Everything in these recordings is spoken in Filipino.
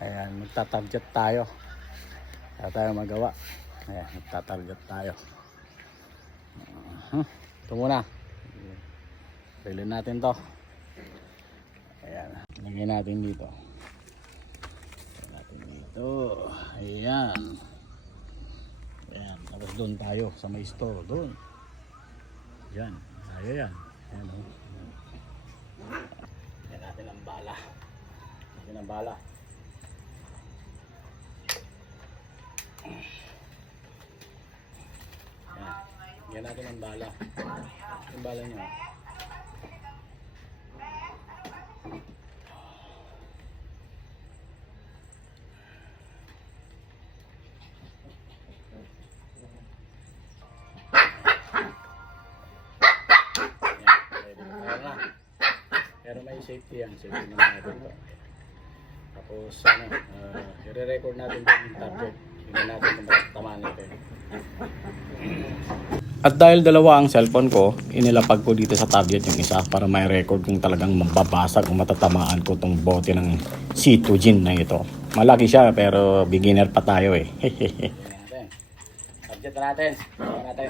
Ayan, magtatarget tayo. Wala tayo magawa. Ayan, magtatarget tayo. Ito muna. Bilhin natin to. Ayan, lagay natin dito. Lagay natin dito. Ayan. Ayan, tapos doon tayo sa may store. Doon. Yan, tayo yan. Ayan o. Yan natin ang bala. Natin ang bala. Yan natin ang bala. Yung bala niya. Pero may safety yan. Safety naman natin ito. Tapos ano, i-record natin yung target. Tingnan natin kung bakit tamaan natin. At dahil dalawa ang cellphone ko, inilapag ko dito sa target yung isa para may record kung talagang mababasag o matatamaan ko tong bote ng C2 gin na ito. Malaki siya pero beginner pa tayo eh. Target na natin. Target natin.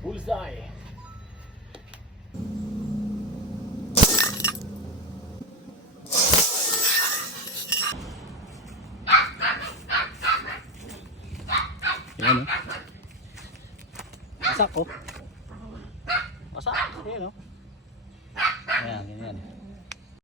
Bullseye. Yan o. Masak o. Masak. Yan o.